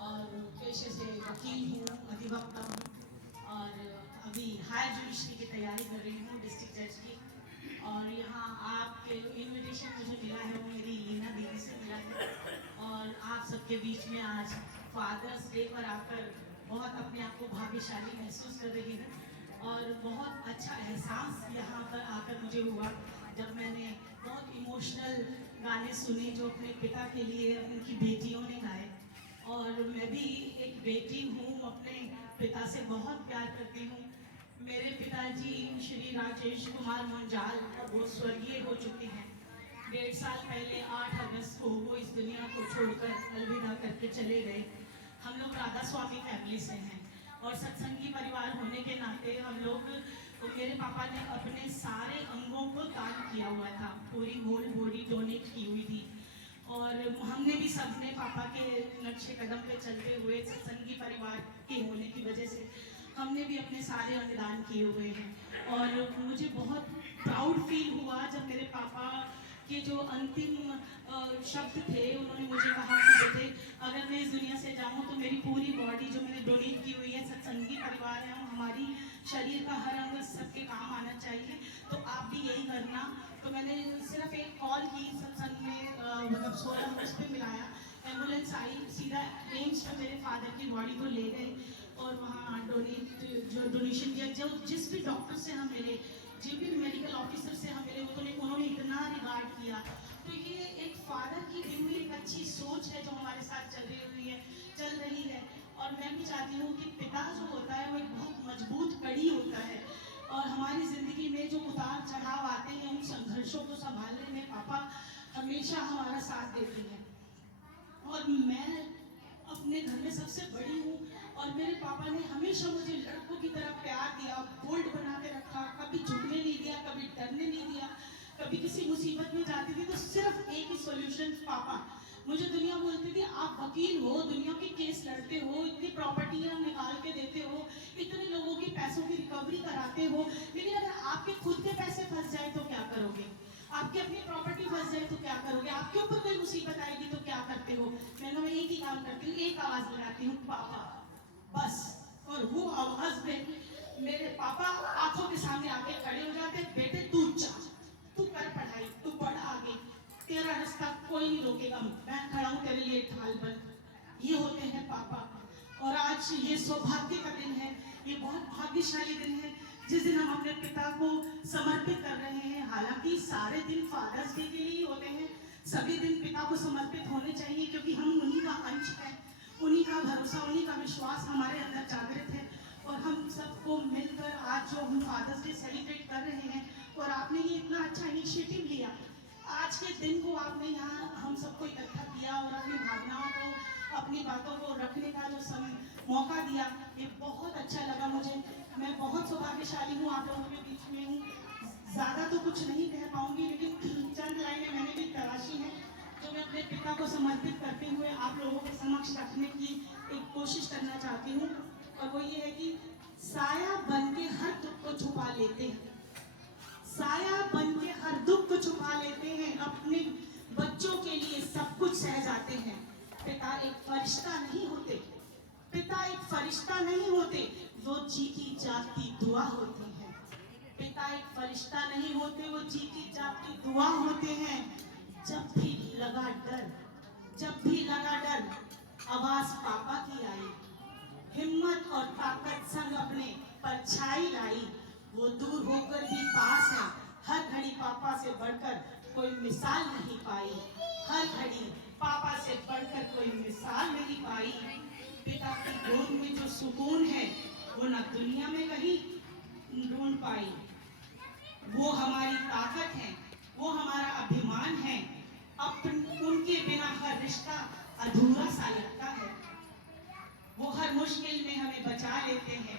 और पेशे से वकील हूँ, अधिवक्ता हूँ और अभी हायर जुडिशरी की तैयारी कर रही हूँ डिस्ट्रिक्ट जज की। और यहाँ आपके इनविटेशन मुझे मिला है, वो मेरी लीना दीदी से मिला है और आप सबके बीच में आज फादर्स डे पर आकर बहुत अपने आप को भाग्यशाली महसूस कर रही हूँ। और बहुत अच्छा एहसास यहाँ पर आकर मुझे हुआ जब मैंने बहुत इमोशनल गाने सुने जो अपने पिता के लिए उनकी बेटियों ने गाए। और मैं भी एक बेटी हूँ, अपने पिता से बहुत प्यार करती हूँ। मेरे पिताजी श्री राजेश कुमार मंजाल वो स्वर्गीय हो चुके हैं। 1.5 साल पहले 8 अगस्त को वो इस दुनिया को छोड़कर अलविदा करके चले गए। हम लोग राधा स्वामी फैमिली से हैं और सत्संगी परिवार होने के नाते हम लोग, तो मेरे पापा ने अपने सारे अंगों को दान किया हुआ था, पूरी होल बॉडी डोनेट की हुई थी। और हमने भी सबने पापा के नक्शे कदम पे चलते हुए सत्संगी परिवार के होने की वजह से हमने भी अपने सारे अंगदान किए हुए हैं। और मुझे बहुत प्राउड फील हुआ जब मेरे पापा के जो अंतिम शब्द थे, उन्होंने मुझे कहा कि बेटे अगर मैं इस दुनिया से जाऊँ तो मेरी पूरी बॉडी जो मैंने डोनेट की हुई है, सत्संगी परिवार है, हमारी शरीर का हर अंग सबके काम आना चाहिए, तो आप भी यही करना। तो मैंने सिर्फ एक कॉल की सत्संग में, मतलब 16 उस पर मिलाया, एम्बुलेंस आई, सीधा एम्स में मेरे फादर की बॉडी को ले गए और वहाँ डोनेशन दिया। जो जिस भी डॉक्टर से हम मिले, जिस भी मेडिकल ऑफिसर से हम मिले, उन्होंने इतना रिगार्ड किया। तो ये एक फादर की दी हुई एक अच्छी सोच है जो हमारे साथ चल रही है। और मैं भी चाहती हूँ कि पिता जो होता है वो एक बहुत मजबूत कड़ी होता है और हमारी ज़िंदगी में जो उतार चढ़ाव आते हैं उन संघर्षों को संभालने में पापा हमेशा हमारा साथ देते हैं। और मैं अपने घर में सबसे बड़ी हूँ और मेरे पापा ने हमेशा मुझे लड़कों की तरह प्यार दिया, बोल्ड बना के रखा, कभी झुकने नहीं दिया, कभी डरने नहीं दिया। कभी किसी मुसीबत में जाती थी तो सिर्फ एक ही सॉल्यूशन, पापा। मुझे दुनिया बोलती थी आप वकील हो, दुनिया के केस लड़ते हो, इतनी प्रॉपर्टियां निकाल के देते हो, इतने लोगों की पैसों की रिकवरी कराते हो, लेकिन अगर आपके खुद के पैसे फंस जाए तो क्या करोगे? आपकी अपनी प्रॉपर्टी फंस जाए तो क्या करोगे? आपके ऊपर कोई मुसीबत आएगी तो क्या करते हो? मैं एक ही काम करती हूँ, एक आवाज लगाती हूँ, पापा, बस। और वो आवाज में मेरे पापा आंखों के सामने आके खड़े हो जाते, बेटे तू जा, तू कर पढ़ाई, तू बढ़ आगे, तेरा रास्ता कोई नहीं रोकेगा, मैं खड़ा हूँ तेरे लिए ढाल बन। ये होते हैं पापा। और आज ये सौभाग्य का दिन है, ये बहुत भाग्यशाली दिन है जिस दिन हम अपने पिता को समर्पित कर रहे हैं। हालांकि सारे दिन फादर्स डे के लिए ही होते हैं, सभी दिन पिता को समर्पित होने चाहिए क्योंकि हम उन्हीं का अंश हैं, उन्हीं का भरोसा, उन्हीं का विश्वास हमारे अंदर जागृत है। और हम सबको मिलकर आज जो हम फादर्स डे सेलिब्रेट कर रहे हैं, और आपने ये इतना अच्छा इनिशिएटिव लिया, आज के दिन को आपने यहाँ हम सबको इकट्ठा किया और अपनी भावनाओं को, अपनी बातों को रखने का जो मौका दिया, ये बहुत अच्छा लगा मुझे। मैं बहुत सौभाग्यशाली हूँ, आप लोगों के बीच में हूँ। ज़्यादा तो कुछ नहीं कह पाऊंगी, लेकिन चंद लाइनें मैंने भी तराशी हैं जो मैं अपने पिता को समर्पित करते हुए आप लोगों के समक्ष रखने की एक कोशिश करना चाहती हूँ। और वो ये है कि साया बन के हर दुख को छुपा लेते हैं, साया बन के हर दुख को छुपा लेते हैं, अपने बच्चों के लिए सब कुछ सह जाते हैं। पिता एक फरिश्ता नहीं होते, पिता एक फरिश्ता नहीं होते, वो जीती जागती दुआ होती है। पिता एक फरिश्ता नहीं होते, वो जीती जागती दुआ होते हैं। जब भी लगा डर, जब भी लगा डर, आवाज पापा की आई, हिम्मत और ताकत संग अपने परछाई लाई। वो दूर होकर भी पास है, हर घड़ी पापा से बढ़कर कोई मिसाल नहीं पाई, हर घड़ी पापा से बढ़कर कोई मिसाल नहीं पाई। पिता की गोद में जो सुकून है वो ना दुनिया में कहीं ढूंढ पाई। वो हमारी ताकत है, वो हमारा अभिमान है, उनके बिना हर रिश्ता अधूरा सा लगता है। वो हर मुश्किल में हमें बचा लेते हैं,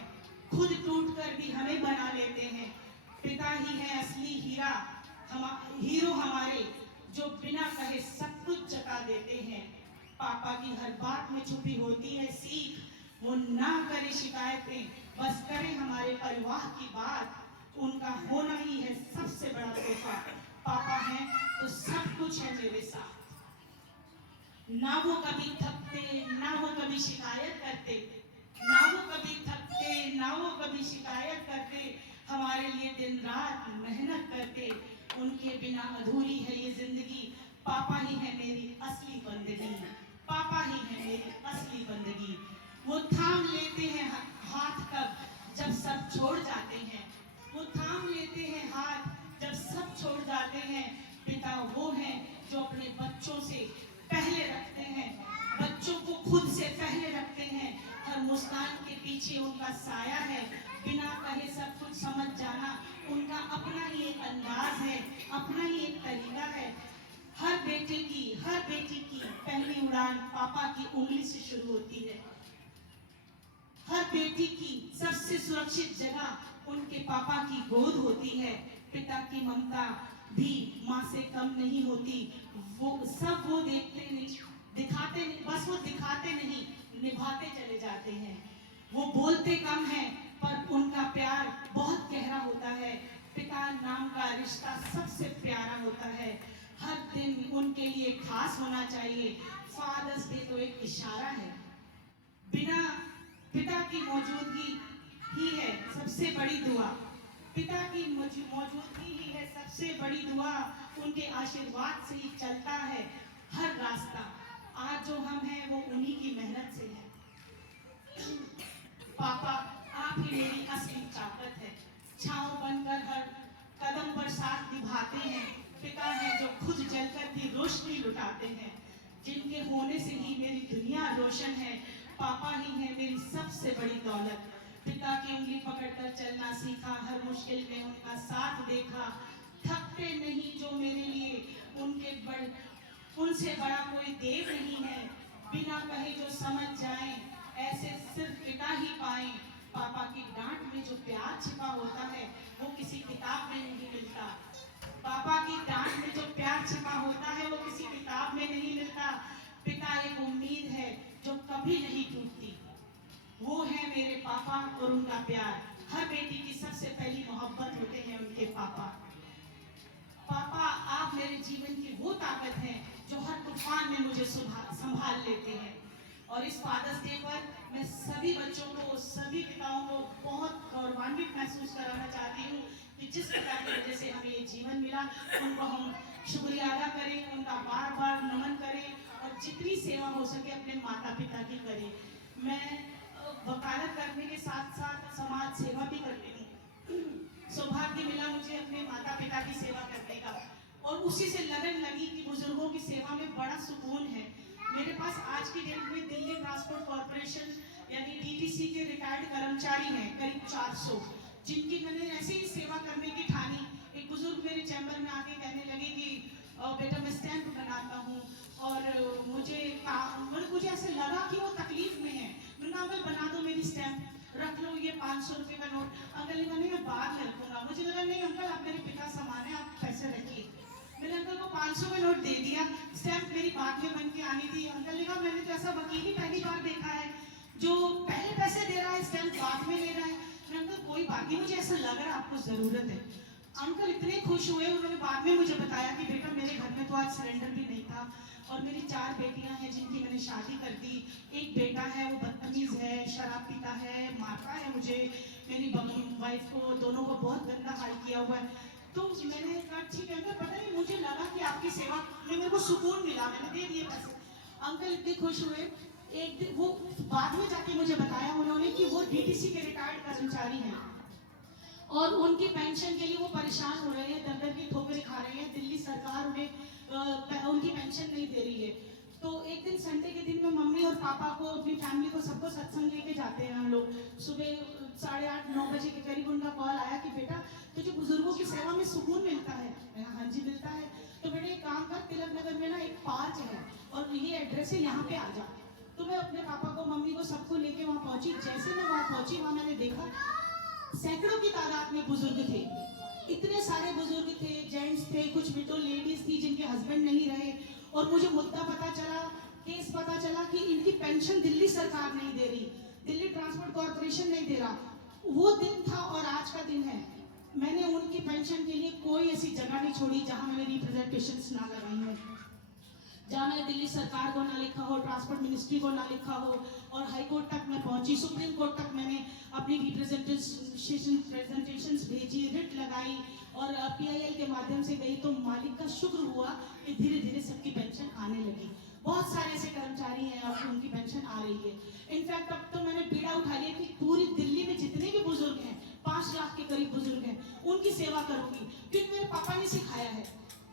खुद टूट कर भी हमें बना लेते हैं। पिता ही है असली हीरा, हीरो हमारे, जो बिना कहे सब कुछ जता देते हैं। पापा की हर बात में छुपी होती है सीख, वो ना करे शिकायतें, बस करें हमारे परिवार की बात। उनका होना ही है सबसे बड़ा तोहफा, पापा हैं तो सब कुछ है मेरे साथ। ना वो कभी थकते, ना वो कभी शिकायत करते, ना वो कभी थकते, ना वो कभी शिकायत करते, हमारे लिए दिन रात मेहनत करते। उनके बिना अधूरी है ये जिंदगी। पापा ही है मेरी असली बंदगी, पापा ही है मेरी असली बंदगी। वो थाम लेते हैं हाथ तब जब सब छोड़ जाते हैं, वो थाम लेते हैं हाथ जब सब छोड़ जाते हैं। पिता वो हैं जो अपने बच्चों से पहले रखते हैं, बच्चों को खुद से पहले रखते हैं। हर मुस्कान के पीछे उनका साया है, बिना कहे सब कुछ समझ जाना उनका अपना ही एक अंदाज है, अपना ही एक तरीका है। हर बेटे की, हर बेटी की पहली उड़ान पापा की उंगली से शुरू होती है। हर बेटी की सबसे सुरक्षित जगह उनके पापा की गोद होती है। पिता की ममता भी माँ से कम नहीं होती। वो सब वो देखते नहीं, दिखाते नहीं, बस वो दिखाते नहीं, निभाते चले जाते हैं। वो बोलते कम हैं पर उनका प्यार बहुत गहरा होता है। पिता नाम का रिश्ता सबसे प्यारा होता है। हर दिन उनके लिए खास होना चाहिए। फादर्स डे तो एक इशारा है। बिना पिता की मौजूदगी ही है सबसे बड़ी दुआ। पिता की मौजूदगी ही है सबसे बड़ी दुआ। उनके आशीर्वाद से ही चलता है हर रास्ता। आज जो हम हैं वो उन्हीं की मेहनत से है। पापा आप ही मेरी असली ताकत है। छांव बनकर हर कदम पर साथ निभाते हैं। पिता हैं जो खुद जलकर भी रोशनी लुटाते हैं, जिनके होने से ही मेरी दुनिया रोशन है। पापा ही है मेरी सबसे बड़ी दौलत। पिता की उंगली पकड़कर चलना सीखा, हर मुश्किल में उनका साथ देखा। थकते नहीं जो मेरे लिए, उनसे बड़ा कोई देव नहीं है। बिना कहे जो समझ जाए ऐसे सिर्फ पिता ही पाए। पापा की डांट में जो प्यार छिपा होता है वो किसी किताब में नहीं मिलता। पापा की डांट में जो प्यार छिपा होता है वो किसी किताब में नहीं मिलता। पिता एक उम्मीद है जो कभी नहीं टूटती। वो है मेरे पापा और उनका प्यार। हर बेटी की सबसे पहली मोहब्बत होते हैं उनके पापा। पापा आप मेरे जीवन की वो ताकत है जो हर तूफान में मुझे संभाल लेते हैं। और इस फादर्स डे पर मैं सभी बच्चों को, सभी पिताओं को बहुत गौरवान्वित महसूस कराना चाहती हूँ कि जिस पिता की वजह से हमें ये जीवन मिला उनको हम शुक्रिया अदा करें, उनका बार बार नमन करें और जितनी सेवा हो सके अपने माता पिता की करें। मैं वकालत करने के साथ साथ समाज सेवा भी करती हूँ। सौभाग्य मिला मुझे अपने माता पिता की सेवा करने का और उसी से लगन लगी कि बुजुर्गों की सेवा में बड़ा सुकून है। मेरे पास आज की डेट में दिल्ली ट्रांसपोर्ट कॉर्पोरेशन यानी डीटीसी के रिटायर्ड कर्मचारी हैं करीब 400, जिनकी मैंने ऐसे ही सेवा करने की ठानी। एक बुजुर्ग मेरे चैम्बर में आके कहने लगे कि बेटा मैं स्टैंप बनाता हूँ और मुझे ऐसे लगा कि वो तकलीफ में है। मैंने कहा अंकल बना दो मेरी स्टैंप, रख लो ये 500 रुपये का नोट। अंकल ने कहा नहीं मैं बाद में रखूंगा। मुझे लगा नहीं अंकल आप मेरे पिता समान है, आप पैसे रखिए। मैंने अंकल को 500 का नोट दे दिया। स्टैंप मेरी बाद में बन के आनी थी। अंकल ने कहा मैंने तो ऐसा वकील ही पहली बार देखा है जो पहले पैसे दे रहा है स्टैंप बाद में ले रहा है। मैंने अंकल कोई बात नहीं, मुझे ऐसा लग रहा है आपको जरूरत है। अंकल इतने खुश हुए, उन्होंने बाद में मुझे बताया कि बेटा मेरे घर में तो आज सिलेंडर भी नहीं था और मेरी 4 बेटियां हैं जिनकी मैंने शादी कर दी। एक बेटा है वो बदतमीज है, शराब पीता है, मारता है मुझे, मेरी वाइफ को, दोनों को बहुत गंदा हाल किया हुआ है। तो मैंने कहा ठीक है अंकल, पता नहीं मुझे लगा कि आपकी सेवा में मेरे को सुकून मिला, मैंने दे दिए पैसे। अंकल इतने खुश हुए। एक दिन वो बाद में जाके मुझे बताया उन्होंने कि वो डीटीसी के रिटायर्ड कर्मचारी हैं और उनकी पेंशन के लिए वो परेशान हो रहे हैं, दर दर की ठोकरें खा रहे हैं। दिल्ली सरकार उन्हें उनकी पेंशन नहीं दे रही है। तो एक दिन संडे के दिन में मम्मी और पापा को, अपनी फैमिली को, सबको सत्संग लेके जाते हैं हम लोग। सुबह 8:30-9 बजे के करीब उनका कॉल आया कि बेटा तुझे बुजुर्गों की सेवा में सुकून मिलता है। मैं हाँ जी मिलता है। तो बेटे एक काम कर, तिलक नगर में ना एक पार्क है और ये एड्रेस है, यहाँ पे आ जा। तो मैं अपने पापा को, मम्मी को, सबको लेके वहाँ पहुंची। जैसे मैं वहाँ पहुंची वहाँ मैंने देखा सैकड़ों की तादाद में बुजुर्ग थे। इतने सारे बुजुर्ग थे, जेंट्स थे, कुछ विडो लेडीज थी जिनके हस्बैंड नहीं रहे। और मुझे मुद्दा पता चला, केस पता चला कि इनकी पेंशन दिल्ली सरकार नहीं दे रही, दिल्ली ट्रांसपोर्ट कॉर्पोरेशन नहीं दे रहा। वो दिन था और आज का दिन है। मैंने उनकी पेंशन के लिए कोई ऐसी जगह नहीं छोड़ी जहां मैंने रिप्रेजेंटेशंस ना लगाई हो। जहाँ मैंने दिल्ली सरकार को ना लिखा हो, ट्रांसपोर्ट मिनिस्ट्री को ना लिखा हो, और हाई कोर्ट तक मैं पहुंची, सुप्रीम कोर्ट तक मैंने अपनी प्रेजेंटेशंस भेजी, रिट लगाई और PIL के माध्यम से गई, तो मालिक का शुक्र हुआ कि धीरे धीरे सबकी पेंशन आने लगी। बहुत सारे ऐसे कर्मचारी हैं और उनकी पेंशन आ रही है। इनफैक्ट अब तो मैंने पीड़ा उठा लिया कि पूरी दिल्ली में जितने भी बुजुर्ग हैं, 5 लाख के करीब बुजुर्ग हैं, उनकी सेवा करूंगी, क्योंकि मेरे पापा ने सिखाया है।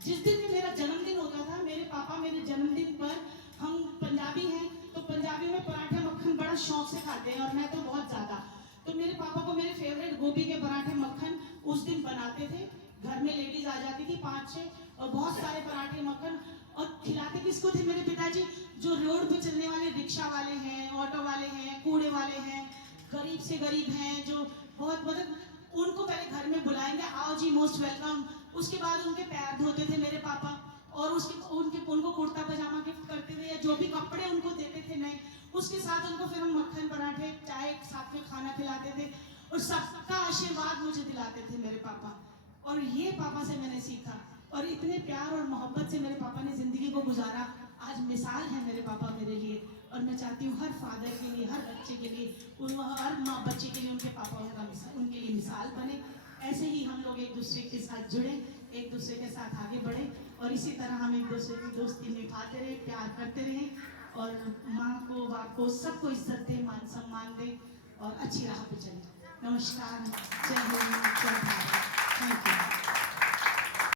जिस दिन भी मेरा जन्मदिन होता था, मेरे पापा मेरे जन्मदिन पर, हम पंजाबी हैं तो पंजाबी में पराठे मक्खन बड़ा शौक से खाते हैं, और मैं तो बहुत ज्यादा। तो मेरे पापा को मेरे फेवरेट गोभी के पराठे मक्खन उस दिन बनाते थे। घर में लेडीज आ जाती थी 5-6 और बहुत सारे पराठे मक्खन, और खिलाते किसको थे मेरे पिताजी? जो रोड पे चलने वाले रिक्शा वाले हैं, ऑटो वाले हैं, कूड़े वाले हैं, गरीब से गरीब हैं, जो बहुत मतलब उनको पहले घर में बुलाएंगे, आओ जी मोस्ट वेलकम। उसके बाद उनके पैर धोते थे मेरे पापा, और उनको कुर्ता पजामा गिफ्ट करते थे, या जो भी कपड़े उनको देते थे नए, उसके साथ उनको फिर हम मक्खन पराठे चाय साथ में खाना खिलाते थे, और सबका आशीर्वाद मुझे दिलाते थे मेरे पापा। और ये पापा से मैंने सीखा, और इतने प्यार और मोहब्बत से मेरे पापा ने जिंदगी को गुजारा। आज मिसाल है मेरे पापा मेरे लिए, और मैं चाहती हूँ हर फादर के लिए, हर बच्चे के लिए, हर माँ बच्चे के लिए उनके पापा उनके लिए मिसाल बने। ऐसे ही हम लोग एक दूसरे के साथ जुड़े, एक दूसरे के साथ आगे बढ़े, और इसी तरह हम एक दूसरे की दोस्ती निभाते रहे, प्यार करते रहे, और माँ को, बाप को, सबको इज्जत दे, मान सम्मान दे, और अच्छी राह पे चले। नमस्कार, जय हिंद, जय भारत, थैंक यू।